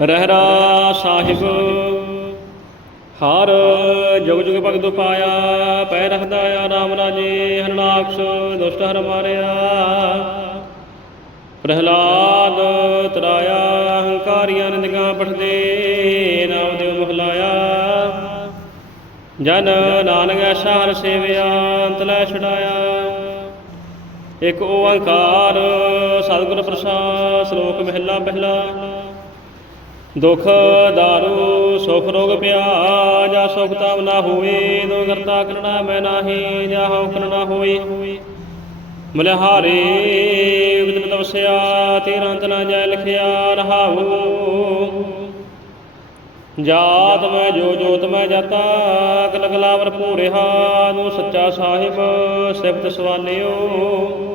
ਰਹਿਰਾ ਸਾਹਿਬ। ਹਰ ਜੁਗ ਜੁਗ ਭਗਤ ਪਾਇਆ ਪੈ ਰਖਦਾ ਆ ਰਾਮ ਰਾਜੇ, ਹਰਨਾਕਸ਼ ਦੁਸ਼ਟ ਹਰ ਮਾਰਿਆ। ਪ੍ਰਹਿਲਾਦ ਤਰਾਇਆ ਹੰਕਾਰੀਆਂ ਨਿੰਦਗਾ ਪਠਦੇ ਨਾਮ ਦੇਵ ਮਹਲਾਇਆ ਜਨ ਨਾਨਕ ਐਸਾ ਹਰ ਸੇਵਿਆ ਅੰਤ ਲੈ ਛਡਾਇਆ। ਇਕ ਓੰਕਾਰ, ਸਤਿਗੁਰ ਪ੍ਰਸਾਦ, ਸ਼ਲੋਕ ਮਹਿਲਾ ਪਹਿਲਾ। ਦੁਖ ਦਾਰੂ, ਸੁਖ ਰੋਗ ਪਿਆ ਜਾ ਸੁਖ ਤਾਮ ਨਾ ਹੋਏ ਦੋ ਕਰਣਾ ਮੈਂ ਨਾਹੀ, ਜਾ ਹਉ ਕਰਣਾ ਹੋਈ ਮਲਹਾਰੇ ਉਗਤ ਤਪਸਿਆ ਤੇਰਾ ਅੰਤ ਜੈ ਲਿਖਿਆ ਰਹਾਉ। ਜਾਤ ਮੈਂ ਜੋ ਜੋਤ ਮੈਂ ਜਾਤਾ ਅਕਲ ਕਲਾਵਰ ਭੂਰਿਹਾ ਨੂੰ ਸੱਚਾ ਸਾਹਿਬ ਸਿਫਤ ਸਵਾਲਿਓ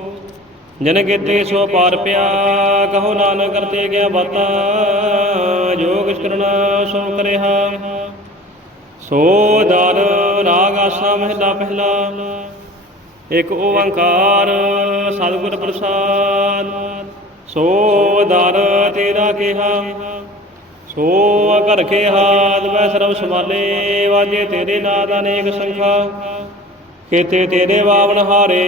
ਜਨ ਕੀਤੇ ਸੋ ਪਾਰ ਪਿਆ, ਕਹੋ ਨਾਨਕ ਕਰਤੇ ਗਿਆ ਬਾਤਾ ਜੋ ਕਿਛ ਸੋ ਕਰਿਆ। ਸੋ ਦਰ ਰਾਗ ਆਸਾ ਮਹਿਲਾ ਪਹਿਲਾ, ਇਕ ਓੰਕਾਰ ਸਤਿਗੁਰ ਪ੍ਰਸਾਦ। ਸੋ ਦਰ ਤੇਰਾ ਕਿਹਾ, ਸੋ ਘਰ ਕੇ ਹਾਦ ਵੈ ਸਰਬ ਸਮਾਲੇ ਵਾਜੇ ਤੇਰੇ ਨਾਦ ਅਨੇਕ ਸੰਖਾ। ਕੀਤੇ ਤੇਰੇ ਬਾਵਨ ਹਾਰੇ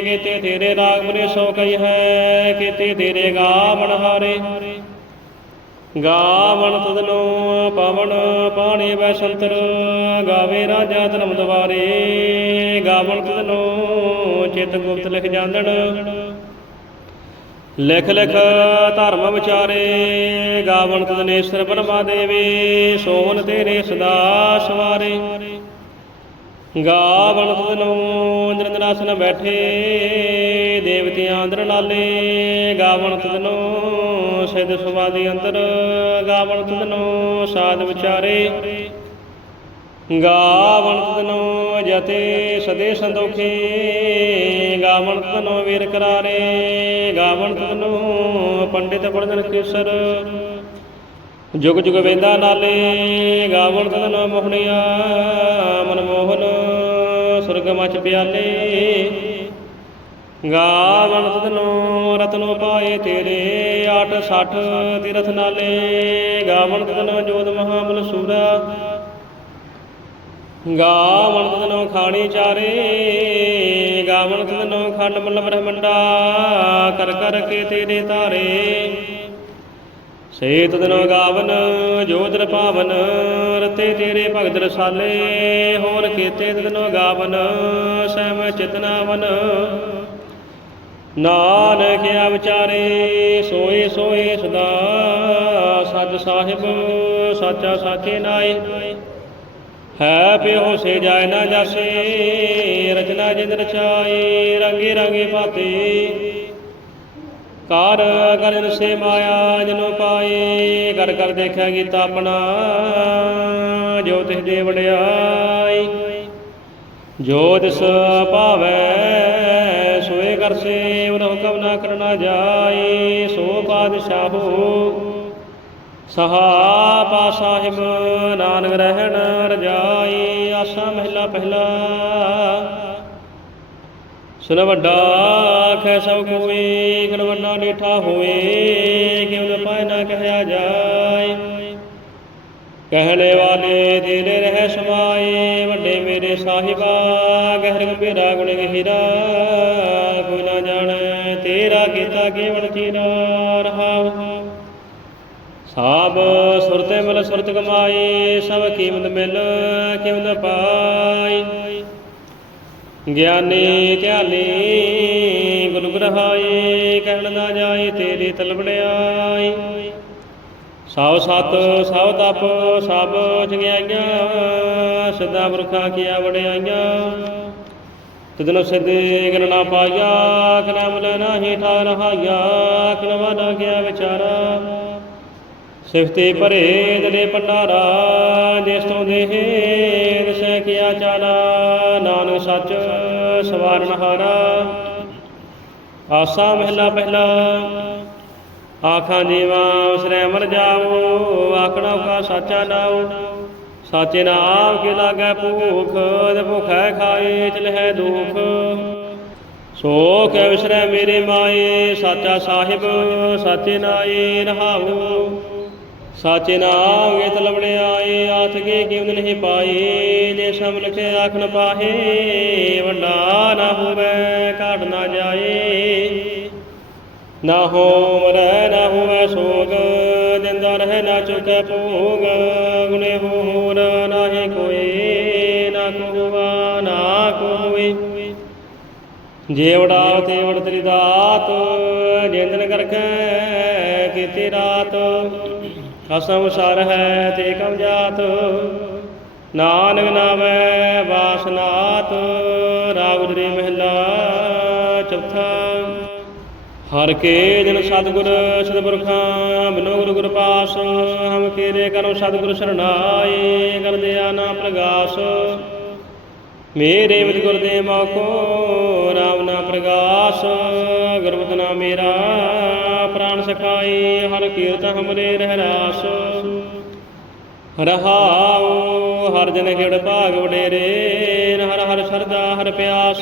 ਕੀਤੇ ਤੇਰੇ ਰਾਗ ਮਨੇ ਸੋ ਕਈ ਹੈ ਕੀਤੇ ਤੇਰੇ ਗਾਵਨ ਹਾਰੇ। ਗਾਵਨ ਤਦਨੋ ਪਵਨ ਪਾਣੀ ਵੈ ਗਾਵੇ ਰਾਜਾ ਧਰਮ ਦਵਾਰੇ ਗਾਵਣ ਤਦਨੋ ਚਿਤ ਗੁਪਤ ਲਿਖ ਜਾਂਦਣ। ਲਿਖ ਲਿਖ ਧਰਮ ਵਿਚਾਰੇ ਗਾਵਨ ਤਦਨੇਸ਼ਰ ਬਰਮਾ ਦੇਵੀ, ਸੋਹਣ ਤੇਰੇ ਸਦਾ ਸਵਾਰੇ। ਗਾਵਨ ਤਦਨੋ ਨਿਰੰਜਨਾਸਨ ਬੈਠੇ, ਦੇਵਤਿਆਂ ਅੰਦਰ ਨਾਲੇ ਗਾਵਨ ਤਦਨੋ ਸਿਧ ਸੁਵਾਦੀ ਅੰਦਰ ਗਾਵਨ ਤਦਨੋ ਸਾਧ ਵਿਚਾਰੇ। ਗਾਵਨ ਤਦਨੋ ਜਤੇ ਸਦੇ ਸੰਦੋਖੇ ਗਾਵਨ ਤਦਨੋ ਵੀਰ ਕਰਾਰੇ। ਗਾਵਨ ਤਦਨੋ ਪੰਡਿਤ ਪੜਨ ਕੇਸਰ। ਜੁਗ ਜੁਗ ਵੇਦਾ ਨਾਲੇ ਗਾਵਨ ਤਦਨੋ ਮੋਹਣਿਆ, ਮਨਮੋਹਨ ਸੁਰਗ ਮਚ ਪਿਆਲੇ। ਗਾਵਨ ਤਦਨੋ ਰਤਨੋ ਪਾਏ ਤੇਰੇ 860 ਤੀਰਥ ਨਾਲੇ। ਗਾਵਨ ਤਦਨੋ ਜੋਤ ਮਹਾਬਲ ਸੂਰਾ। ਗਾਵਣ ਤਦਨੋ ਖਾਣੀ ਚਾਰੇ। ਗਾਵਣ ਤਦਨੋ ਖੰਡ ਮਲ ਬ੍ਰਹਮੰਡਾ। ਕਰ ਕਰ ਕੇ ਤੇਰੇ ਤਾਰੇ ਸੇ ਤਦਨੋ ਗਾਵਨ ਜੋਦਰ ਪਾਵਨ ਰਤੇ ਤੇਰੇ ਭਗਤ ਰਸਾਲੇ, ਹੋਰ ਕੀਤੇ ਤਦਨੋ ਗਾਵਨ, ਸਹਿਮ ਚਿਤਨਾਵਨ ਨਾਨਕ ਵਿਚਾਰੇ, ਸੋਏ ਸੋਏ ਸਦਾ ਸਤ ਸਾਹਿਬ, ਸਾਚਾ ਸਾਚੇ ਨਾਏ ਹੈ ਪਿਓ ਸੇ ਜਾਇ ਨਾ ਜਾਸੇ, ਰਚਨਾ ਜਿੰਦ ਰਚਾਏ ਰੰਗੇ ਰੰਗੇ ਭਾਤੇ। ਕਰ ਕਰਨ ਮਾਇਆ, ਜਨੋ ਪਾਏ ਕਰ ਕਰ ਦੇਖਿਆ ਕੀਤਾ ਆਪਣਾ, ਜੋ ਤਿਸ ਦੇ ਵਡਿਆਈ। ਜੋ ਤਿਸ ਭਾਵੈ, ਸੋਏ ਕਰ ਸੇ ਉਹ ਹੁਕਮ ਨਾ ਕਰਨਾ ਜਾਏ, ਸੋ ਪਾਦਸ਼ਾਹੋ ਸਹਾਪਾ ਸਾਹਿਬ, ਨਾਨਕ ਰਹਿਣ ਰਜਾਈ ਆਸਾ ਮਹਿਲਾ ਪਹਿਲਾ। ਸੁਨ ਵੱਡਾ ਖੈ ਸਭ ਕੋਈ ਕਣ ਵੱਡਾ ਹੋਏ ਕਿਉ ਨ ਪਾਇ ਨਾ ਕਹਿਆ ਜਾਏ ਕਹਿਣੇ ਵਾਲੇ ਤੇਰੇ ਰਹਿ ਸਮਾਏ, ਵੱਡੇ ਮੇਰੇ ਸਾਹਿਬਾ, ਗਹਿਰ ਗੰਭੀਰਾ ਗੁਣ ਗਹਿਰਾ। ਕੋਈ ਨਾ ਜਾਣੈ ਤੇਰਾ ਕੀਤਾ ਕੇਵਲ ਚੀਰਾ ਰਹਾਉ ਸਾਬ ਸੁਰਤੇ ਮਿਲ ਸੁਰਤ ਕਮਾਏ, ਸਭ ਕੀਮਤ ਮਿਲ ਕੀਮਤ ਪਾਈ ਗਿਆਨੀ ਧਿਆਨੀ ਗੁਰੂ ਗ੍ਰਹਾਏ, ਕਹਿਣ ਨਾ ਜਾਏ ਤੇਰੀ ਤਲਬੜਿਆਈ ਸਭ ਸਤ ਸਭ ਤਪ ਸਭ ਚੰਗਿਆਈਆਂ ਸਦਾ ਪੁਰਖਾਂ ਕੀਆ ਵੜਿਆਈਆਂ ਤਦਨ ਸਿੱਧੇ ਗਨ ਨਾ ਪਾਇਆ ਕਨਾਮ ਲੈ ਨਾਹੀ ਠਾ ਰਹਾਇਆ ਕਨਵਾ ਨਾ ਗਿਆ ਵਿਚਾਰਾ। ਸਿਫਤੇ ਭਰੇ ਦਲੇ ਪੰਡਾਰਾ ਦੇਸ ਤੋਂ ਦੇਹ ਦਸੈ ਕੀਆ ਚਾਲਾ। ਸੱਚ, ਸਵਾਰਨ ਹਾਰਾ। ਆਸਾ ਮਹਿਲਾ ਪਹਿਲਾ, ਆਖਾਂ ਜੀਵਾ, ਉਸਰੇ ਅਮਰ ਜਾਵੋ, ਆਖਣਾ ਕਾ ਸਾਚਾ ਨਾਉ ਸਾਚੇ ਨਾਮ ਕੇ ਲਾਗੈ ਭੂਖ, ਤੇ ਭੁਖੈ ਖਾਏ ਚਲਹਿ ਦੁਖ। ਸੋ ਕੈ ਵਿਸਰੈ ਮੇਰੇ ਮਾਏ, ਸਾਚਾ ਸਾਹਿਬ, ਸਾਚੇ ਨਾਏ ਰਹਾਉ ਸਾਚੇ ਨਾਮ ਗੇ ਤਲਵੜ ਆਏ, ਆਥ ਕੇ ਕਿਉ ਨਹੀਂ ਪਾਏ, ਜੇ ਸਮ ਲਿਖੇ ਆਖਣ ਪਾਹੇ, ਵੱਡਾ ਨਾ ਹੋਵੇ, ਘਾਟ ਨਾ ਜਾਏ। ਨਾ ਹੋ ਮਰੈ ਨਾ ਹੋਵੇ ਸੋਗ, ਦਿੰਦਾ ਰਹਿ, ਨਾ ਚੁਕੈ ਭੋਗ ਗੁਨੇ ਹੋਰ ਨਾਹੀ ਕੋਈ ਨਾ ਕੋਵਾ ਨਾ ਕੋਈ ਜੇ ਵਡਾਵ ਤੇ ਵਡ ਤੇਰੀ ਦਾਤ ਜਿੰਦਨ ਕਰਖੈ, ਕੀਤੀ ਰਾਤ। ਖਸਮ ਸਰ ਹੈ ਤੇ ਕਮ ਜਾਤ। ਨਾਨਕ ਨਾਮੈ ਵਾਸਨਾਤ ਰਾਗੁਦਰੀ ਮਹਿਲਾ ਚੌਥਾ। ਹਰ ਕੇ ਜਨ ਸਤਿਗੁਰ ਸਤਿਪੁਰਖਾਂ, ਬਿਨੋ ਗੁਰੂ ਗੁਰ ਪਾਸ, ਹਮ ਕੀਰੇ ਕਰਮ ਸਤਿਗੁਰ ਸਰਣਾਏ ਕਰ ਆ ਨਾ ਪ੍ਰਗਾਸ। ਮੇਰੇ ਵਿਦ ਗੁਰਦੇ ਕੋ ਰਾਮ ਨਾ ਪ੍ਰਗਾਸ, ਗੁਰਮਤਿ ਨਾ ਮੇਰਾ ਸਖਾਈ ਹਰ ਕੀਰਤ ਹਮਰੇ ਰਹਿ ਰਾਸ। ਰਹਾਉ, ਹਰ ਜਨ ਖੇੜ ਭਾਗ ਵਡੇਰੇ ਹਰ ਹਰ ਸਰਦਾ, ਹਰ ਪਿਆਸ।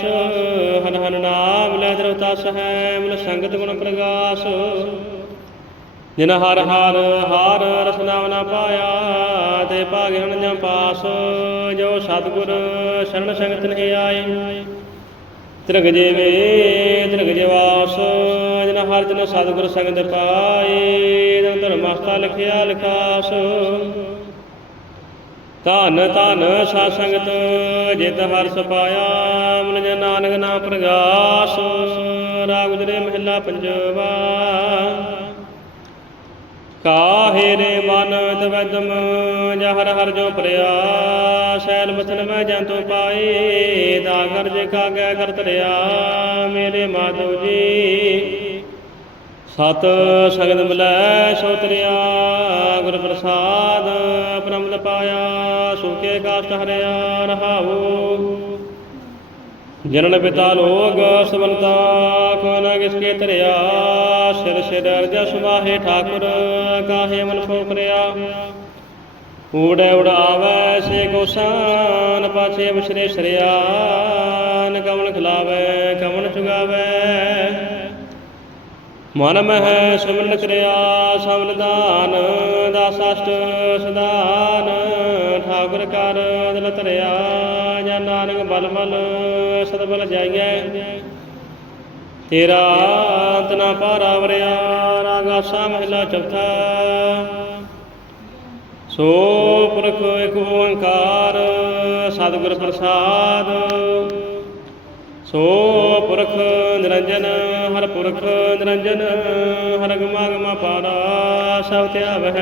ਹਨ ਹਨ ਨਾਮ ਲੈ ਦਰੁ ਤਸ ਹੈ ਮਨ ਸੰਗਤ ਗੁਣ ਪ੍ਰਗਾਸ। ਜਿਨ ਹਰ ਹਰ ਹਰ ਰਸ ਨਾ ਪਾਇਆ, ਤੇ ਭਾਗ ਹਣ ਜਾਂ ਪਾਸ। ਜੋ ਸਤਿਗੁਰ ਸ਼ਰਨ ਸੰਗਤ ਨਹੀਂ ਆਏ ਤ੍ਰਿਗ ਜੀਵੇ, ਤ੍ਰਿਗ ਜਵਾਸ। ਜਿਨ ਹਰ ਜਨ ਸਤਿਗੁਰ ਸੰਗਤ ਪਾਏ ਜਨ ਧਰਮਸਤਾ ਲਿਖਿਆ ਲਿਖਾਸ। ਧਨ ਧਨ ਸਤ ਸੰਗਤ, ਜਿਤ ਹਰ ਸਪਾਇਆ ਮਨ ਜਨ ਨਾਨਕ ਨਾਮ ਪ੍ਰਗਾਸ। ਰਾਗ ਗੁਜਰੇ ਮਹਿਲਾ ਪੰਜਵਾ। ਕਾਹੇ ਰੇ ਮਨ ਤਵਦਮ ਜਹਰ ਹਰ ਜੋ ਪ੍ਰਿਆ ਸੈਲ ਬਚਨ ਮੈਂ ਜੰਤੋ ਪਾਏ ਦਾ ਗਰਜ ਕਾਗੈ ਕਰ ਤਰਿਆ ਮੇਰੇ ਮਾਧਵ ਜੀ। ਸਤ ਸਗਦ ਮਿਲੈ ਸੋ ਤਰਿਆ, ਗੁਰ ਪ੍ਰਸਾਦ ਪ੍ਰਮਦ ਪਾਇਆ ਸੁਕੇ ਕਾਸ਼ਟ ਹਰਿਆ ਰਹਾਉ। ਜਨਨ ਪਿਤਾ ਲੋਗ ਸਵੰਤਾ ਕੋ ਨ ਕਿਸਕੇ ਤਰਿਆ ਸਿਰ ਸਿਰ ਅਰਜ ਸੁਮਾਹੇ ਠਾਕੁਰ, ਕਾਹੇ ਮਨ ਫੋਕਰਿਆ ਊੜੈ ਉਡਾਵੈ ਸੇ ਗੋਸਾਨ ਪਾਛੇ ਵਿਸਰੇ ਸਰਿਆਨ ਕਵਨ ਖਿਲਾਵੈ ਕਵਨ ਚੁਗਾਵੈ ਮਨ ਮਹਿ ਸਿਮਰਨ ਕਰਿਆ ਸਮਨਦਾਨ ਦਾਸਸ਼ਟ ਸਦਾਨ, ਠਾਕੁਰ ਕਰ ਦਿਲ ਧਰਿਆ, ਜਾਂ ਨਾਨਕ ਬਲ ਬਲ ਸਤਬਲ ਜਾਈਐ। ਤੇਰਾ ਅੰਤ ਨਾ ਪਾਰਾ ਵਰਿਆ ਰਾਗਾਸਾ ਮਹਿਲਾ ਚੌਥਾ। ਸੋ ਪੁਰਖ ਇੱਕ ਓੰਕਾਰ, ਸਤਿਗੁਰ ਪ੍ਰਸਾਦ। ਸੋ ਪੁਰਖ ਨਿਰੰਜਨ ਹਰ ਪੁਰਖ ਨਿਰੰਜਨ, ਹਰ ਗਮਾ ਗਮਾ ਪਾਰਾ ਸਭ ਧਿਆਵਹਿ।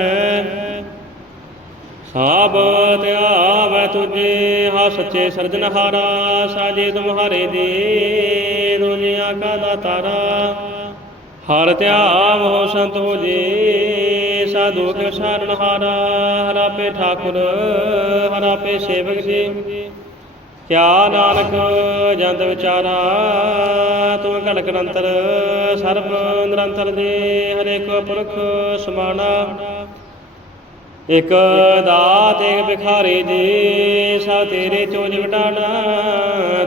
ਸਾਬ ਧਿਆਵੈ ਤੁਝੇ, ਹਾ ਸੱਚੇ ਸਰਜਨਹਾਰਾ ਸਾਜੇ ਤੁਮਹਾਰੇ ਦੇ ਦੁਨੀਆ ਕਾ ਦਾਤਾਰਾ ਹਰ ਧਿਆਵ ਹੋ ਸੰਤ ਹੋ ਜੀ, ਸਾਧੂ ਕੇ ਸਾਰਨਹਾਰਾ ਹਰਾਪੇ ਠਾਕੁਰ ਹਰਾਪੇ ਸੇਵਕ ਜੀ। ਕਿਆ ਨਾਨਕ ਜੰਤ ਵਿਚਾਰਾ, ਤੂੰ ਘੜਕ ਨਿਰੰਤਰ, ਸਰਬ ਨਿਰੰਤਰ ਦੇ ਹਰੇਕ ਪੁਰਖ ਸਮਾਨਾ ਇਕ ਦਾਤ ਇਕ ਭਿਖਾਰੀ ਜੀ ਸਾ ਤੇਰੇ ਚੋਜ ਵਟਾਣਾ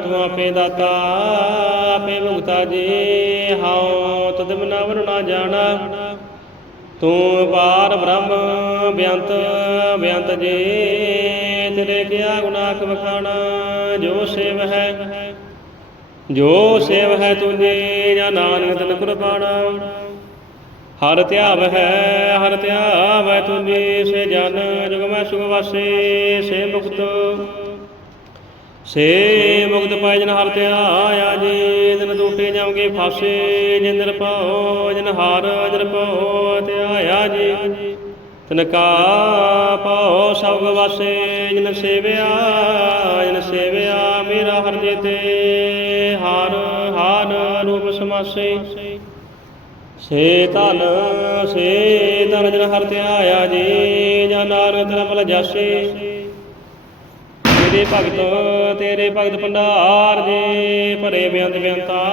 ਤੂੰ ਆਪੇ ਦਾਤਾ, ਆਪੇ ਭੁਗਤਾ ਜੀ, ਹਾਉ ਤਦ ਬਿਨਾ ਵਰਣਾ ਜਾਣਾ। ਤੂੰ ਪਾਰ ਬ੍ਰਹਮ ਬਿਅੰਤ ਬਿਅੰਤ ਜੀ ਤੇਰੇ ਕਿਆ ਗੁਨਾਹ ਵਖਾਣਾ? ਜੋ ਸੇਵ ਹੈ, ਜੋ ਸੇਵ ਹੈ ਤੁਝੇ ਜਾਂ ਨਾਨਕ ਤਨ ਕੁਰਬਾਨਾ ਹਰ ਧਿਆਵ ਹੈ, ਹਰ ਧਿਆਵ ਹੈ ਤੁਝੇ, ਸੇ ਜਨ ਜੁਗ ਮੈਂ ਸੁਖ ਵਾਸੇ, ਸੇ ਮੁਕਤ। ਸੇ ਮੁਕਤ ਪਾਇ ਜਨ ਹਰ ਧਿਆਇਆ ਜੀ ਦਿਨ ਟੂਟੇ ਜਾਓਗੇ ਫਾਸੇ ਜਿੰਦਰ ਪਾਓ ਜਨ ਹਰ, ਜਨ ਪਾਓ ਧਿਆਇਆ ਜੀ। ਤਨ ਕਾ ਪਾਓ ਸਭ ਵਾਸੇ, ਜਨ ਸੇਵਿਆ ਜਨ ਸੇਵਿਆ ਮੇਰਾ ਹਰ ਜੀ ਤੇ ਹਰ ਹਰ ਰੂਪ ਸਮਾਸੇ। ਸੇ ਧਨ, ਸੇ ਤਨ ਜਨ ਹਰ ਧਿਆਇਆ ਜੀ, ਜਾਂ ਨਾਨਕ ਤਨ ਬਲ ਜਾਸੇ। ਤੇਰੇ ਭਗਤ ਤੇਰੇ ਭਗਤ ਭੰਡਾਰ ਜੀ, ਭਰੇ ਬਿਆੰਤ ਬਿਆੰਤਾ।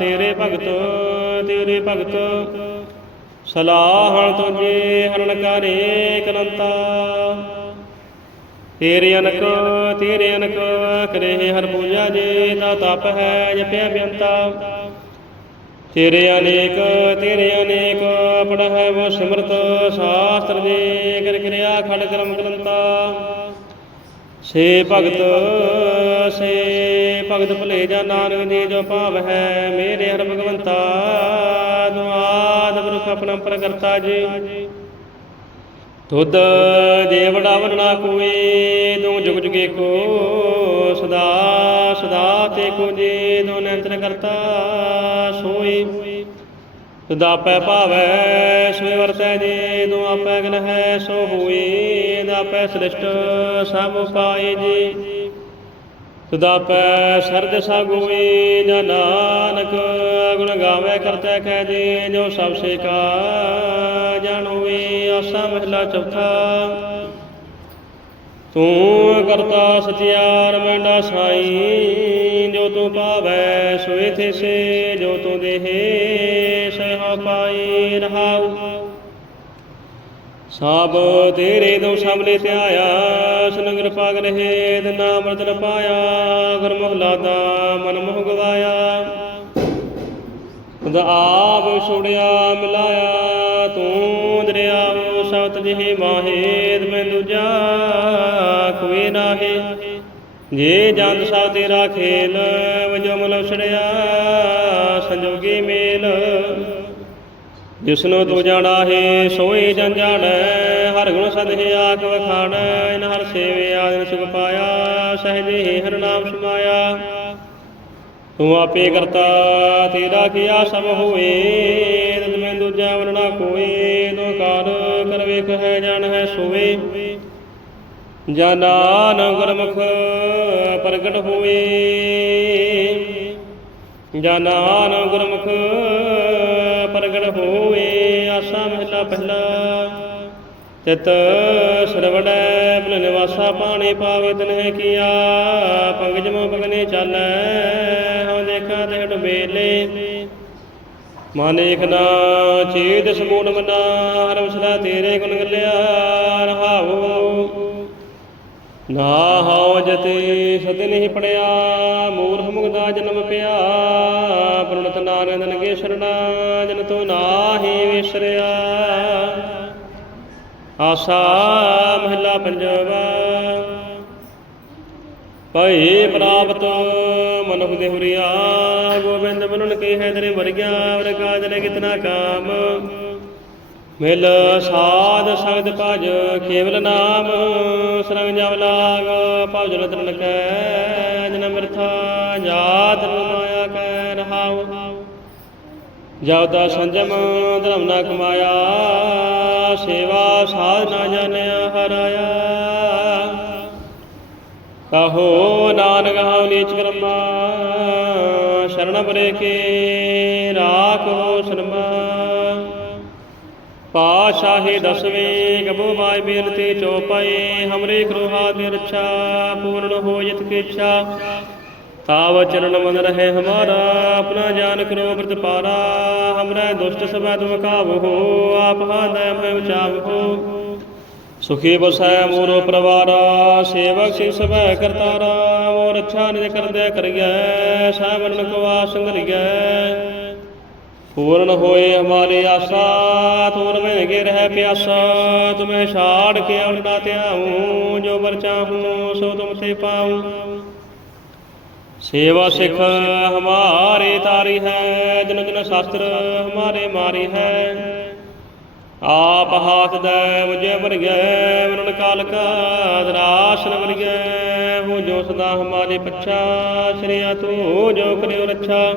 ਤੇਰੇ ਭਗਤ ਤੇਰੇ ਭਗਤ ਸਲਾਹਣ ਤੁਝੇ ਹਰਨ ਕਰੇ ਕਰੰਤਾ ਤੇਰੇ ਅਨਕ ਤੇਰੇ ਅਨਕ, ਕਰੇ ਹਰ ਪੂਜਾ ਜੇ ਦਾ ਤਪ ਹੈ ਜਪਿਆ ਬਿਅੰਤਾ ਤੇਰੇ ਅਨੇਕ ਤੇਰੇ ਅਨੇਕ ਪੜ ਹੈ ਸਿਮਰਤ, ਸ਼ਾਸਤਰ ਜੇ ਕਰ ਕਿਰਿਆ ਖੜ ਕਰਮ ਕਰੰਤਾ ਸੇ ਭਗਤ ਸੇ ਭਗਤ ਭਲੇ ਜਾ ਨਾਨਕ ਜੀ ਜੋ ਭਾਵ ਹੈ ਮੇਰੇ ਹਰ ਭਗਵੰਤਾ। ਦੁਆਦ ਬਰੁਖ ਆਪਣਾ ਪ੍ਰਗਰਤਾ ਤੁਧ ਜੇ ਵਡਾ ਵਰਣਾ ਕੋਈ ਤੂੰ ਜੁਗ ਜੁਗੇ ਕੋ ਸਦਾ ਸਦਾ ਤੇ ਕੋ ਜੀ, ਦੋ ਨੰਤਰ ਕਰਤਾ ਸੋਈ ਤੁਧ ਆਪੈ ਭਾਵੈ ਸੋਈ ਵਰਤੈ ਜੀ ਤੂੰ ਆਪੈ ਗਨ ਹੈ ਸੋ ਹੋਈ ਆਪੈ ਸ੍ਰਿਸ਼ਟ ਸਭ ਪਾਏ ਜੀ। ਤੁਧ ਆਪੈ ਸਰਦ ਸਾਗੋਈ ਨਾਨਕ ਗੁਣ ਗਾਵੇ ਕਰਤਾ ਕਹਿ ਦੇ ਜੋ ਸਭ ਸੇ ਕਾ ਜਾਣੋਵੇ ਆਸਾ ਮਹਲਾ ਚੌਥਾ। ਤੂੰ ਕਰਤਾ ਸਤਿਆਰ ਮੈਂਡਾ ਸਾਈ, ਜੋ ਤੂੰ ਪਾਵੈ ਸੋਏ ਥੇ ਜੋ ਤੂੰ ਦੇਹੇ ਸਹਾ ਪਾਈ ਰਹਾਉ। ਸਭ ਤੇਰੇ ਤੋਂ ਸਭ ਲੈ ਧਿਆਇਆ, ਸਨਗਰ ਪਾਗ ਰਹੇ ਤੇ ਨਾਮ ਰਤਨ ਪਾਇਆ ਗੁਰਮੁਖ ਲਾਦਾ ਮਨ ਮੁਖ ਗਵਾਇਆ। ਆਪ ਛੋੜਿਆ, ਮਿਲਾਇਆ, ਤੂੰ ਦਰਿਆਵ ਸਬਤ ਜਿਹੇ ਮਾਹੇ ਮੈਂ ਦੂਜਾ ਕੋਈ ਨਾਹੀ। ਜੇ ਜੰਦ ਸਭ ਤੇਰਾ ਖੇਲ ਵਜੋ ਮਲ ਛੜਿਆ, ਸੰਜੋਗੀ ਮੇਲ। ਜਿਸਨੂੰ ਤੂੰ ਜਾਣਾ ਹੈ ਸੋਈ ਜਨ ਜਾਣੈ ਹਰ ਗੁਣ ਸਦਹਿ ਆਖ ਵਖਾਣੈ, ਇਨ ਹਰ ਸੇਵੇ ਦਿਨ ਸੁਖ ਪਾਇਆ, ਸਹਜੇ ਹਰ ਨਾਮ ਸਮਾਇਆ। ਤੂੰ ਆਪੇ ਕਰਤਾ, ਤੇਰਾ ਕੀਆ ਸਭ ਹੋਏ ਤਦ ਮੈਂ ਦੂਜਾ ਵਰਣਾ ਕੋਈ ਤੂੰ ਕਾਰ ਕਰ ਵੇਖ ਜਾਣ ਹੈ, ਸੋਏ। ਜਨਾਨ ਗੁਰਮੁਖ ਪ੍ਰਗਟ ਹੋਏ ਜਨਾਨ ਗੁਰਮੁਖ ਪ੍ਰਗਟ ਹੋਏ ਆਸਾ ਮਹਿਲਾ ਪਹਿਲਾ। ਤਿਤ ਸਰਵੜੈ ਬਲ ਨਿਵਾਸਾ, ਪਾਣੀ ਪਾਵੇ ਤਨਹਿ ਕੀਆ ਪੰਗਜ ਮੋ ਪਗਨੇ ਚਾਲੈ। ਹਉ ਦੇਖਾ ਤੇ ਡਬੇਲੇ ਮਨ ਇਖਨਾ ਚੇਤ ਸਮੂੜ ਮਨਾ ਹਰ ਵਸਦਾ ਤੇਰੇ ਗੁਣ ਗੱਲਿਆ ਰਹਾਉ। ਨਾ ਹਉ ਜਤੇ ਸਤ ਨਹੀਂ ਪੜਿਆ, ਮੂਰਖ ਮੁਗਦਾ ਜਨਮ ਪਿਆ। ਪ੍ਰਣਤ ਨਾਨਕ ਕੇ ਸ਼ਰਣਾ ਜਨ ਤੋ ਨਾਹੀ ਵਿਸਰਿਆ। ਆਸਾ ਮਹਿਲਾ ਪੰਜਵਾ ਭਈ ਪ੍ਰਾਪਤ ਮਨੁਖ ਦੇ ਗੋਬਿੰਦ ਬਨਨ ਕੀ ਤੇਰੇ ਵਰਗਿਆ ਵਰ ਕਾਜ ਨੇ ਕਿਤਨਾ ਕਾਮ। ਮਿਲ ਸਾਧ ਸੰਗਤ ਭਜ ਕੇਵਲ ਨਾਮ, ਸਰੰਗ ਜਬ ਲਾਗ ਭਜਨ ਤਰਨ ਕੈ ਜਨ ਮਿਰਥਾ ਜਾਤ ਮਾਇਆ ਕੈ ਰਹਾਉ। ਜਬ ਦਾ ਸੰਜਮ ਧਰਮ ਨਾ ਕਮਾਇਆ, ਸੇਵਾ ਸਾਧ ਨਾ ਜਾਣਿਆ ਹਰਾਇਆ। ਕਹੋ ਨਾਨਕ ਹਉ ਨੀਚ ਕਰਮਾ ਸ਼ਰਨ ਬਰੇ ਕੇ ਰਾਖੋ ਸ਼ਰਮਾ। ਪਾਸ਼ਾਹੀ ਦਸਵੇਂ ਕਬੂ ਮਾਇ ਬੇਨਤੀ ਚੋਪਈ ਹਮਰੇ ਕ੍ਰੋਹਾ ਤੇ ਰੱਛਾ, ਪੂਰਨ ਹੋ ਜਿਤ ਕੀ ਇੱਛਾ। ਤਾਵ ਚਰਨ ਮਨ ਰਹੇ ਹਮਾਰਾ, ਆਪਣਾ ਜਾਨ ਕਰੋ ਬ੍ਰਤ ਪਾਰਾ। ਹਮਰੇ ਦੁਸ਼ਟ ਸਭਾ ਤੁਮ ਕਾਬੋ ਆਪ ਹਾਦੈ ਮੈਂ ਉਚਾਵੋ। ਸੁਖੀ ਬਸੈ ਮੂਰੋ ਪਰਵਾਰਾ, ਸੇਵਕ ਸਿ ਸਭੈ ਕਰਤਾਰਾ ਮੋਰ ਅੱਛਾ ਨਿਜ ਕਰਦਿਆ ਕਰੀਐ ਸਾਵਰਨ ਕਵਾ ਸੰਗਰੀਐ। ਪੂਰਨ ਹੋਏ ਹਮਾਰੀ ਆਸਾ ਤੂਰ ਮੈਂ ਗੇ ਰਹਿ ਪਿਆਸਾ, ਤੁਮੇ ਛਾੜ ਕੇ ਅਵਰਣਾ ਧਿਆਉ, ਜੋ ਵਰ ਚਾਹੂੰ, ਸੋ ਤੁਮ ਸੇ ਪਾਉ। ਸੇਵਾ ਸਿੱਖ ਹਮਾਰੇ ਤਾਰੀ ਹੈ ਜਨ ਜਨ ਸ਼ਾਸਤਰ ਹਮਾਰੇ ਮਾਰੀ ਹੈ। ਆਪ ਹਾਥ ਦੇ ਮੁਝੇ ਵਰਗੈ ਵਰਣ ਕਾਲ ਕਾ ਦਰਾਸ਼ਨ ਵਰਗੈ। ਹੋ ਜੋ ਸਦਾ ਹਮਾਰੇ ਪੱਛਾ, ਸ੍ਰੀਆ ਤੂੰ ਜੋ ਕਰਿਓ ਰੱਛਾ।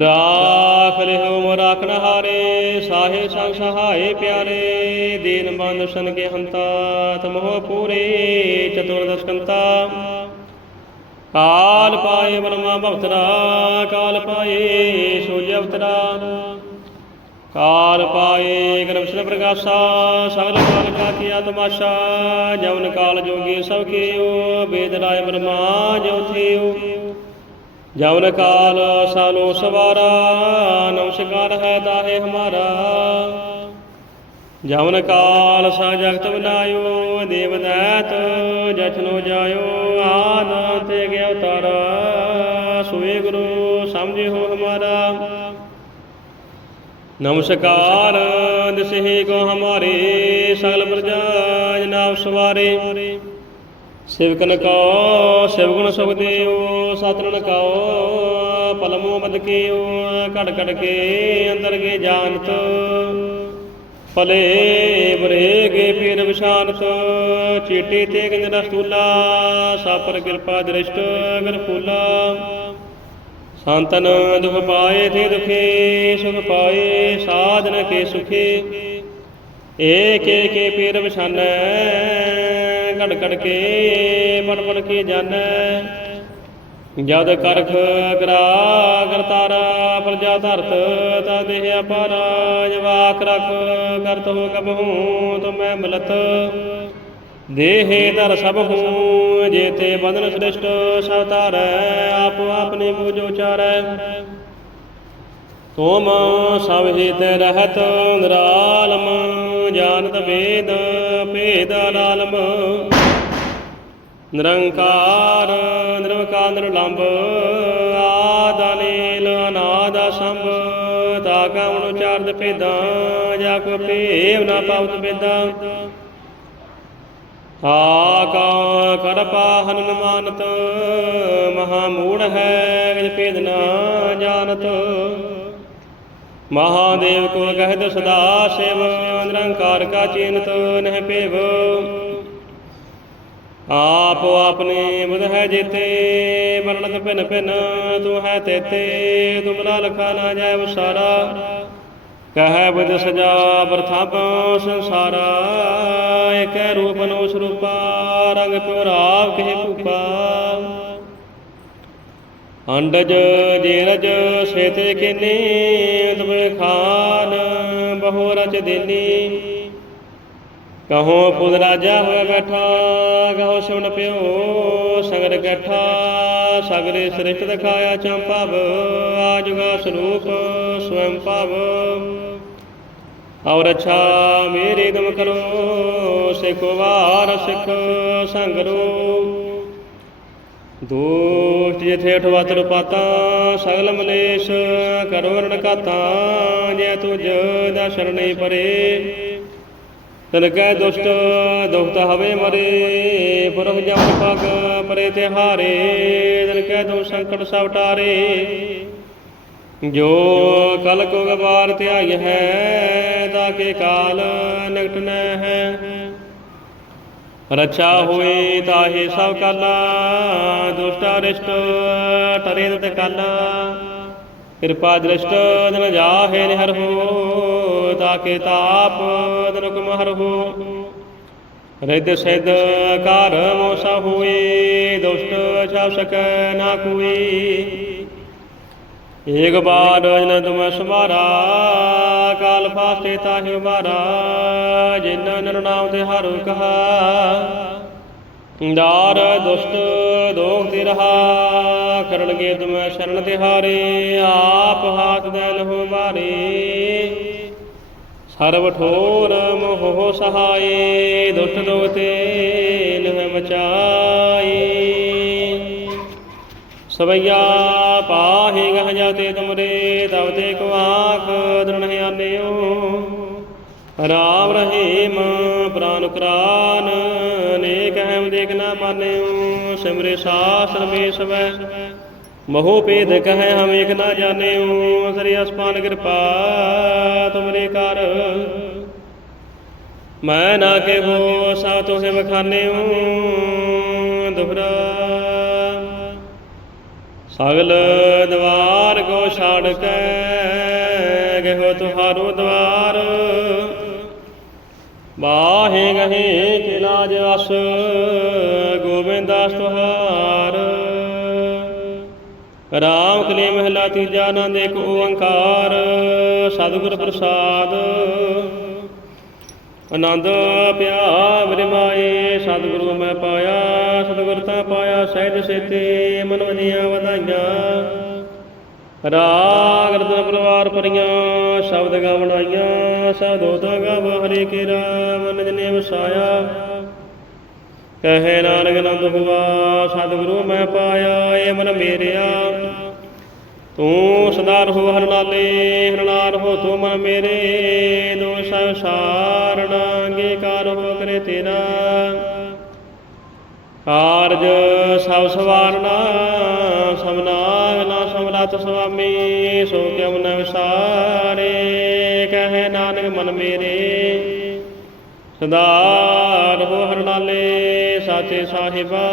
ਰਾਖ ਲਿਓ ਮੋ ਹਾਰੇ ਸਾਹੇ ਸੰਗ ਸਹਾਏ ਪਿਆਰੇ। ਦੀਨ ਬੰਦ ਸਨ ਕੇ ਹੰਤਾ, ਤਮੋ ਪੂਰੇ ਚਤੁਰਦਸ਼ ਕੰਤਾ। ਕਾਲ ਪਾਏ ਬਰਮਾ ਭਵਤਰਾ ਕਾਲ ਪਾਏ ਸੂਰਜ ਅਵਤਰਾ ਕਾਲ ਪਾਏ ਗਰਭਸ਼ਨ ਪ੍ਰਗਾਸਾ ਸਗਲ ਕਾਲ ਕਾ ਕੀਆ ਤਮਾਸ਼ਾ, ਜਵਨ ਕਾਲ ਜੋਗੀ ਸਭ ਕੀਓ, ਵੇਦ ਰਾਏ ਬਰਮਾ ਜੋ ਥਿਓ ਜਵਨ ਕਾਲ ਸਾਲੋ ਸਵਾਰਾ, ਨਮਸਕਾਰ ਹੈ ਦਾਹੇ ਹਮਾਰਾ। ਜਵਨ ਕਾਲ ਸਾ ਜਗਤ ਬਨਾਇਓ, ਦੇਵ ਦੈਤ ਜਚਨੋ ਜਾਇਓ ਆਨੰਦ ਤੇ ਗਿਆ ਉਤਾਰਾ ਨਮਸਕਾਰ। ਦਿਸਹੀ ਕੋ ਹਮਾਰੇ ਸਗਲ ਪ੍ਰਜਾ ਜਨਾਬ ਸਵਾਰੇ। ਸਿਵਕਨ ਕੋ ਸਿਵਗੁਣ ਸੁਖ ਦੇਉ ਸਤਰਨ ਕੋ ਪਲਮੋ ਬਦ ਕੀਓ ਘੜ ਘੜ ਕੇ ਅੰਦਰ ਕੇ ਜਾਣਤ। ਭਲੇ ਬਰੇ ਗੇ ਪੀਰ ਵਿਸ਼ਾਨਤ ਚੀਟੀ ਤੇ ਗੰਜ ਰਸਤੂਲਾ ਸਾਪਰ ਕਿਰਪਾ ਦ੍ਰਿਸ਼ਟ ਅਗਰ ਫੂਲਾ ਸੰਤਨ ਦੁਖ ਪਾਏ ਤੇ ਦੁਖੇ, ਸੁਖ ਪਾਏ, ਸਾਧਨ ਕੇ ਸੁਖੇ। ਏਕ ਏਕ ਪੀਰ ਵਿਛਾਨੈ ਘੜ ਘੜ ਕੇ ਪੜ ਪੜ ਕੇ ਜਾਣੈ ਜਦ ਕਰਖ ਕਰਾ ਕਰਤਾਰਾ ਪ੍ਰਜਾ ਧਰਤ ਤਾ ਦੇਹ ਅਪਾਰਾ ਜਵਾਕ ਰਖ, ਕਰਤ ਹੋ ਕਬਹੂ, ਤੁਮੈ ਮਿਲਤ। ਦੇਹੇ ਧਰ ਸਭ ਹੂੰ ਜੇਤੇ ਬੰਧਨ ਸ੍ਰਿਸ਼ਟ, ਸਭ ਤਾਰੈ ਆਪੋ ਆਪਣੇ ਬੂਝ ਉਚਾਰੈ ਤੁਮ ਸਭ ਹਿਤ ਰਹਤ ਨਿਰਾਲਮ ਜਾਣਤ ਵੇਦ ਭੇਦ ਲਾਲਮ ਨਿਰੰਕਾਰ, ਨਿਰਵਕਾਰ ਨਿਰਲੰਭ ਆਦਾਨੀਲ ਅਨਾਦ ਸੰਭ ਤਾ ਕਵਣ ਉਚਾਰਤ ਭੇਦਾਂ, ਜਾ ਕੋ ਭੇਵ ਨਾ ਪਾਵਤ ਬੇਦਾਂ ਆਕਾ ਕਰਪਾ ਹਨਨ ਮਾਨਤ ਮਹਾ ਮੂੜ ਹੈ ਵਿਦ ਭੇਦ ਨਾ ਜਾਣਤ। ਮਹਾਦੇਵ ਕੋ ਕਹਿਤ ਸਦਾ ਸਿਵ, ਨਿਰੰਕਾਰ ਕਾ ਚਿੰਤ ਨਹਿ ਭੇਵ। ਆਪ ਆਪਨੇ ਬੁਧ ਹੈ ਜੇਤੇ ਵਰਣਤ ਭਿਨ ਭਿਨ, ਤੂੰ ਹੈ ਤੇਤੇ ਤੁਮਰਾ ਲਖਾ ਨਾ ਜਾਇ ਵਿਸਾਰਾ ਕਹੈ ਬੁਧ ਸਜਾ ਬਰਥਾਪ ਸੰਸਾਰਾ ਏਕ ਰੂਪ ਨੋ ਸਰੂਪਾ, ਰੰਗ ਪਿਉਰਾਵ ਕਹਿ ਭੂਪਾ। ਅੰਡਜ, ਜੇਰਜ, ਸੇਤੇ ਕਿਨੇ ਤਬੇ ਖਾਨ, ਬਹੁ ਰਚ ਦੇਨੀ। ਕਹੋ ਪੁੱਤ ਰਾਜਾ ਹੋਇਆ ਬੈਠਾ, ਕਹੋ ਸੁਣ ਪਿਓ ਸਗਰ ਗੱਠਾ ਸਗਰੇ ਸ੍ਰਿਸ਼ਟ ਦਿਖਾਇਆ ਚੰਪਾਵ ਆਜੁਗਾ ਸਰੂਪ। ਸਵੈੰ ਭਾਵ। ਔਰ ਅੱਛਾ ਮੇਰੇ ਦਮ ਕਰੋ, ਸਿਖੋ ਵਾਰ ਸਿਖ ਸੰਗਰੋ। ਦੋਸ਼ਟ ਜਿਥੇ ਅਠਵਤਰ ਪਾਤਾ ਸਗਲ ਮਲੇਸ਼ ਕਰੋ ਰਣ ਕਾਤਾ ਜੇ ਤੁਜ ਦਾ ਸ਼ਰਣੇ ਪਰੇ। ਤਨ ਕੈ ਦੁਸ਼ਟ, ਦੁਖਤ ਹਵੇ ਮਰੇ ਪੁਰਖ ਜਮ ਪਗ ਪਰੇ ਤੇ ਹਾਰੇ ਤਨ ਕੈ ਦੋ ਸੰਕਟ ਸਭ ਟਾਰੇ। ਜੋ ਕਲ ਕੋ ਗਵਾਰ ਧਿਆਈ ਹੈ ਤਾਂ ਕੇ ਕਾਲ ਨਿਕਟ ਨ ਹੈ। ਰਛਾ ਹੋਏ ਤਾਹੇ ਸਭ ਕਾਲਾ, ਦੁਸ਼ਟਾ ਰਿਸ਼ਟ ਟਰੇ ਤੇ ਕਾਲਾ। ਕਿਰਪਾ ਦ੍ਰਿਸ਼ਟ ਦਿਨ ਜਾਹੇ ਨਿਹਰ ਹੋ, ਤਾਕੇ ਤਾਪ ਦਿਨ ਕੁਮਹਰ ਹੋ। ਰਿਦ ਸਿਧ ਕਰ ਮੋਸਾ ਹੋਏ, ਦੁਸ਼ਟ ਛਾਪ ਸਕੈ ਨਾ ਕੋਈ। ਏਕ ਬਾਰ ਜਨ ਤੁਮ ਸਮਾਰਾ ਕਾਲ ਫਾਸਤੇ ਤਾਹਿ ਉਬਾਰਾ ਜਿਨ ਨਰ ਨਾਮ ਤੇ ਹਰ ਕਹਾ। ਦਾਰ ਦੁਸ਼ਟ ਦੋਖ ਤੇ ਰਹਾ ਕਰਨਗੇ ਤੁਮ ਸ਼ਰਨ ਤਿਹਾਰੇ ਆਪ ਹਾਥ ਦੇ ਲਹੋ ਮਾਰੇ। ਸਰਬ ਠੋਰ ਮੋਹ ਸਹਾਏ, ਦੁਸ਼ਟ ਦੋਖ ਤੇ ਲਹ ਮਚਾਈ ਸਵਈਆ ਪਾਹੇ ਗਹ ਜਾਤੇ ਤੁਮਰੇ ਤਬ ਤੇ ਕੋ ਆਖ ਦ੍ਰਣ ਆਨਿਓ ਰਾਮ ਰਹੀਮ ਪ੍ਰਾਨ ਕਰਾਨ ਨੇਕ ਹੈ ਦੇਖ ਨਾ ਮਾਨਿਓ। ਸਿਮਰੇ ਸਾਸਨ ਮੇ ਸਵੈ ਭੇਦ ਕਹੈ ਹਮ ਏਕ ਨਾ ਜਾਣਿਓ। ਸ੍ਰੀ ਅਸਪਾਨ ਕਿਰਪਾ ਤੁਮਰੇ ਕਰ। ਮੈਂ ਨਾ ਕੇ ਹੋ ਸਾ ਤੋਹਿ ਬਖਾਨਿਓ ਦੁਹਰਾ ਸਗਲ ਦਵਾਰ ਕੋ ਛਾੜ ਕੇ ਗਹੋ ਤੁਹਾਰੋ ਦਵਾਰ। ਬਾਹੇ ਗਹੇ ਕੇ ਲਾਜ ਗੋਬਿੰਦਾਸ ਤੁਹਾਰ। ਰਾਮ ਕਲੇ ਮਹਿਲਾ ਤੀਜਾ ਨੰਦ ਇੱਕ ਓੰਕਾਰ, ਸਤਿਗੁਰ ਪ੍ਰਸਾਦ। ਆਨੰਦ ਪਿਆ ਮੇਰੇ ਮਾਏ ਸਤਿਗੁਰੂ ਮੈਂ ਪਾਇਆ, ਸਤਿਗੁਰ ਤਾਂ ਸਹਿਜ ਸੇਤੇ ਮਨ ਵਜੀਆਂ ਵਧਾਈਆਂ। ਰਾਗ ਰਤਨ ਪਰਿਵਾਰ ਪਰੀਆਂ ਸ਼ਬਦ ਗਵਣਾਈਆਂ ਸਦੋ ਤਾ ਗਵ ਹਰੀ ਕੇ ਰਾਮ ਨਿਜਨੇ ਵਸਾਇਆ ਕਹੇ ਨਾਨਕ ਨੰਦ ਹੁਆ, ਸਤਿਗੁਰੂ ਮੈਂ ਪਾਇਆ, ਏ ਮਨ ਮੇਰਿਆ। ਤੂੰ ਸਦਾ ਰਹੋ ਹਰ ਨਾਲੇ, ਹਰ ਨਾਲ ਹੋ ਤੂੰ ਮਨ ਮੇਰੇ। ਦੋ ਸੰਸਾਰਣ ਅੰਗੀਕਾਰ ਹੋ ਕਰੇ ਤੇਰਾ। ਕਾਰਜ ਸਭ ਸਵਾਰਨਾ ਸਮਨਾਗ ਨਾ ਸਮਰਤ ਸੁਆਮੀ, ਸੋ ਕਿਉ ਨ ਵਿਸਾਰੇ, ਕਹੇ ਨਾਨਕ ਮਨ ਮੇਰੇ। ਸਦਾ ਰਹੋ ਹਰ ਨਾਲੇ, ਸਾਚੇ ਸਾਹਿਬਾ।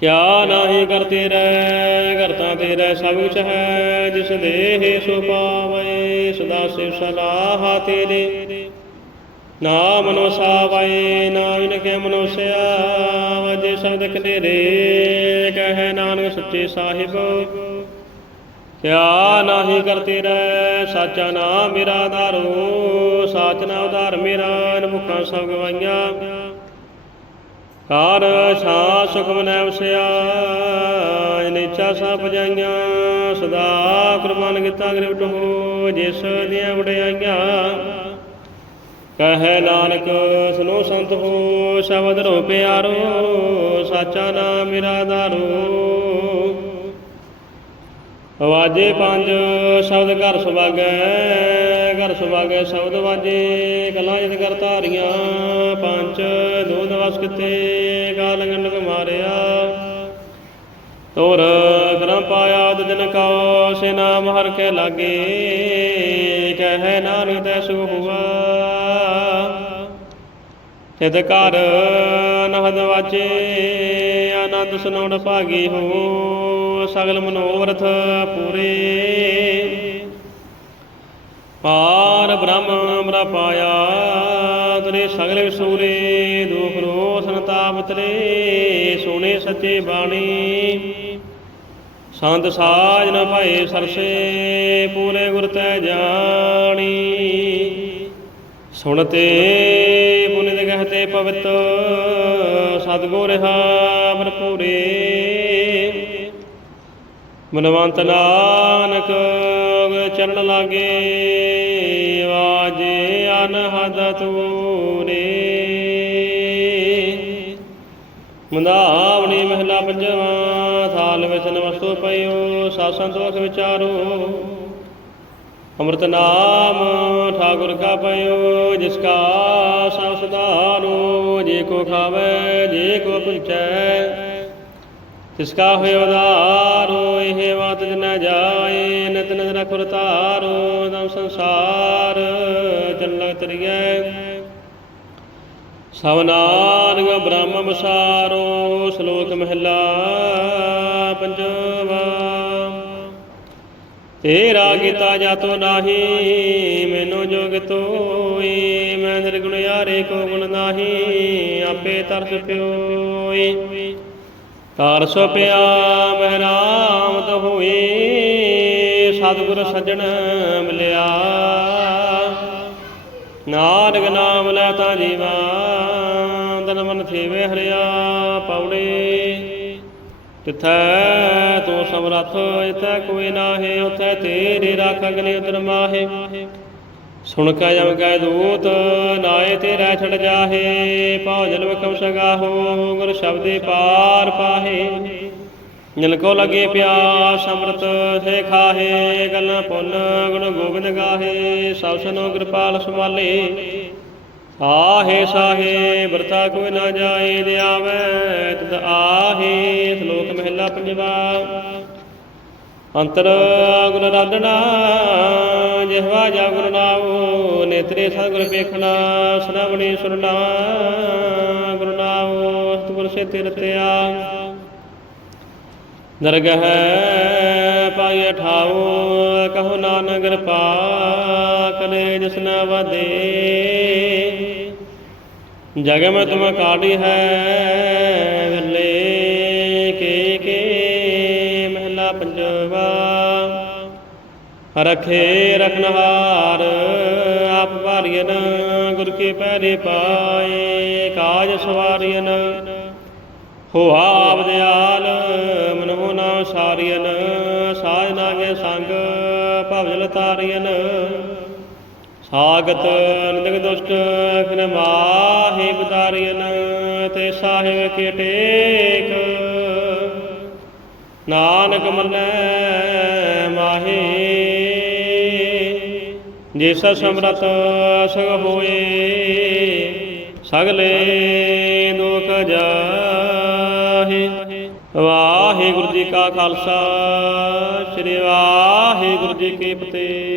ਕਿਆ ਨਾਹੀ ਕਰਤੇ ਰਹਿ ਕਰਤਾ ਤੇਰਾ ਸਭ ਕੁਛ ਹੈ, ਜਿਸ ਦੇਹ ਸੋ ਪਾਵੇ ਸਦਾ ਸਿਵ ਸਲਾਹ ਤੇਰੇ। ਨਾ ਮਨੋ ਸਾਵਾਏ ਨਾ ਇਨ ਕੇ ਮਨੋਸਿਆ ਵਜੇ ਸ਼ਬਦ ਕਨੇਰੇ, ਕਹੇ ਨਾਨਕ ਸੱਚੇ ਸਾਹਿਬ। ਕਿਆ ਨਾਹੀ ਕਰਤੇ ਰਹਿ, ਸਾਚਾ ਨਾਮ ਮੇਰਾ ਆਧਾਰੋ ਸਾਚ ਨਾ ਉਧਾਰ ਮੇਰਾ ਇਨ ਭੁੱਖਾਂ ਸਭ ਗਵਾਈਆਂ। ਕਾਰ ਛਾ ਸੁਖ ਮਨੈ ਵਸਿਆ ਨਿਚਾ ਸਾ ਪਜਾਈਆਂ ਸਦਾ ਕੁਰਬਾਨ ਕੀਤਾ ਗ੍ਰਿਪਟ ਹੋ ਜਿਸ ਦੀਆਂ ਵਡਿਆਈਆਂ। ਕਹੈ ਨਾਨਕ ਸੁਨੋ ਸੰਤ ਹੋ ਸ਼ਬਦ ਰੋ ਪਿਆਰੋ, ਸਾਚਾ ਨਾਮ ਮੇਰਾ ਧਾਰੋ ਵਾਜੇ ਪੰਜ, ਸ਼ਬਦ ਘਰ ਸੁਭਾਗੈ ਘਰ ਸੁਭਾਗੈ ਸ਼ਬਦ ਵਾਜੇ, ਕਲਾ ਜਿਤ ਕਰ ਧਾਰੀਆਂ। ਪੰਜ, ਦੋ ਦਵਸ ਕਿਤੇ ਗਾਲ ਗੰਡਕ ਮਾਰਿਆ। ਤੋਰ ਕਰਮ ਪਾਇਆ ਤੁਜਨ ਕਉ ਸੇ ਨਾਮ ਹਰ ਕੇ ਲਾਗੇ। ਕਹਿ ਨਾਨਕ, ਤੈ ਸੁ ਹੁਆ। ਤਿਤ ਘਰ ਨਹਦ ਵਾਚੇ, ਆਨੰਦ ਸੁਨਾਉਣ ਭਾਗੀ ਹੋ, ਸਗਲ ਮਨੋਰਥ ਪੂਰੇ। ਪਾਰ ਬ੍ਰਹਮ ਅਮਰਾ ਪਾਇਆ, ਤਰੇ ਸਗਲ ਵਿਸੂਰੇ, ਦੁਖ ਰੋਸ ਸੰਤਾਪ ਤਰੇ ਸੋਨੇ ਸੱਚੇ ਬਾਣੀ। ਸੰਤ ਸਾਜ ਨ ਭਾਏ ਸਰਸੇ, ਪੂਰੇ ਗੁਰ ਤੈ ਜਾਣੀ। ਸੁਣਤੇ ਪੁਨਿਤ ਕਹਤੇ ਪਵਿੱਤ ਸਤਗੁਰ ਰਹਾ ਭਰਪੂਰੇ ਮਨਵੰਤ ਨਾਨਕ ਚਰਨ ਲਾਗੇ ਵਾਜੇ ਅਨਹਦ ਤੂਰੇ ਮੰਦਾਵਣੀ ਮਹਿਲਾ ਪੰਜਵਾ, ਥਾਲ ਵਿੱਚ ਨਮਸਤੋ ਪਇਓ ਸਾਧ ਸੰਤੋਖ ਵਿਚਾਰੋ। ਅੰਮ੍ਰਿਤ ਨਾਮ ਠਾਕੁਰ ਕਾ ਪਇਓ ਜਿਸ ਕਾ ਸਭ ਸਦਾਰੋ ਜੇ ਕੋ ਖਾਵੇ, ਜੇ ਕੋ ਪੁੰਚੈ ਤਿਸ ਕਾ ਹੋਇ ਉਦਾਰੋ, ਇਹ ਬਾਤ ਜਨ ਜਾਏ, ਨਤ ਨਦਰ ਰਖੁਰ ਤਾਰੋ ਦਮ ਸੰਸਾਰ ਚਲ ਤਰੀਐ। ਸਭ ਬ੍ਰਹਮ ਵਿਸਾਰੋ ਸ਼ਲੋਕ ਮਹਿਲਾ ਪੰਜਵਾ। ਤੇਰਾ ਕੀਤਾ ਜਾਤੋ ਨਾਹੀ, ਮੈਨੂੰ ਜੋਗ ਤੋਈ, ਮੈਂ ਨਿਰਗੁਣ ਯਾਰੇ ਕੋ ਗੁਣ ਨਾਹੀ, ਆਪੇ ਤਰਸ ਪਿਓਈ। ਤਰਸ ਪਿਆ ਮਹਿਰਾਮਤ ਹੋਏ ਸਤਿਗੁਰ ਸੱਜਣ ਮਿਲਿਆ। ਨਾਨਕ ਨਾਮ ਲੈ ਤਾਂ ਜੀਵਾ, ਤਨ ਮਨ ਥੇਵੇ ਹਰਿਆ ਪੌੜੇ ਤਿਥੈ ਤੂੰ ਸਮਰਥ ਇਥੈ ਕੋਈ ਨਾਹੀ, ਉਥੈ ਤੇਰੇ ਰੱਖ ਅਗਨੀ ਉਦਰ ਮਾਹੇ। ਸੁਣ ਕਾ ਜਮ ਕੈ ਦੂਤ ਨਾਏ ਤੇਰਾ ਛੜ ਜਾਹੇ। ਪਉ ਜਲ ਵਕਮ ਸਗਾਹੋ, ਗੁਰ ਸ਼ਬਦੇ ਪਾਰ ਪਾਹੇ। ਜਨ ਕੋ ਲਗੇ ਪਿਆਸ, ਅੰਮ੍ਰਿਤ ਸੇ ਖਾਹੇ। ਗਲ ਪੁੰਨ ਗੁਣ ਗੋਬਿੰਦ ਗਾਹੇ। ਸਭ ਸਨੋ ਕਿਰਪਾਲ ਸੰਭਾਲੇ। ਆਹੇ ਸਾਹੇ, ਵਰਤਾ ਕੋਈ ਨਾ ਜਾਏ ਦਿਆਵੈ ਤਦ ਆਹੇ, ਸ਼ਲੋਕ ਮਹਿਲਾ ਪੰਜਵਾ। ਅੰਤਰ ਗੁਣ ਰਾਧਣਾ, ਜਿਹਵਾ ਜਾ ਗੁਰ ਨਾਉ, ਨੇਤਰੇ ਸਤਿਗੁਰ ਵੇਖਣਾ ਸ਼ਰਵਣੀ ਸੁਰਨਾ ਗੁਰੂ ਨਾਉ, ਸਤਿਗੁਰ ਸੇ ਤਿਰਤਿਆ ਦਰਗਹ ਪਾਇ ਠਾਉ, ਕਹੋ ਨਾਨਕ ਕਿਰਪਾ ਕਲੇ ਜਿਸਨ ਵਦੇ ਜਗ ਮੈਂ ਤੁਮ ਕਾੜੀ ਹੈ ਗੱਲੇ ਕੇ ਕੇ ਮਹਿਲਾ ਪੰਜਵਾ। ਰਖੇ ਰਖਨਹਾਰ ਆਪ ਭਾਰੀਨ ਗੁਰ ਕੇ ਪੈਰੇ ਪਾਏ, ਕਾਜ ਸਵਾਰੀਨ ਹੋਆ ਆਬਦਿਆਲ ਮਨੋ ਨਾ ਸਾਰੀਨ ਸਾਜ ਨਾਗੇ ਸੰਗ ਭਵਜਲ ਤਾਰੀਨ ਆਗਤ ਨਿੰਦਕ ਦੁਸ਼ਟ ਫਿਰ ਮਾਹੇ ਬਤਾਰੀਨ ਤੇ ਸਾਹਿਬ ਕੇ ਟੇਕ। ਨਾਨਕ ਮੰਨੈ ਮਾਹੇ, ਜਿਸ ਸਮਰਤ ਸਗ ਹੋਏ, ਸਗਲੇ ਦੁਖ ਜਾਹੇ। ਵਾਹਿਗੁਰੂ ਜੀ ਕਾ ਖਾਲਸਾ, ਸ੍ਰੀ ਵਾਹਿਗੁਰੂ ਜੀ ਕੀ ਫਤਿਹ।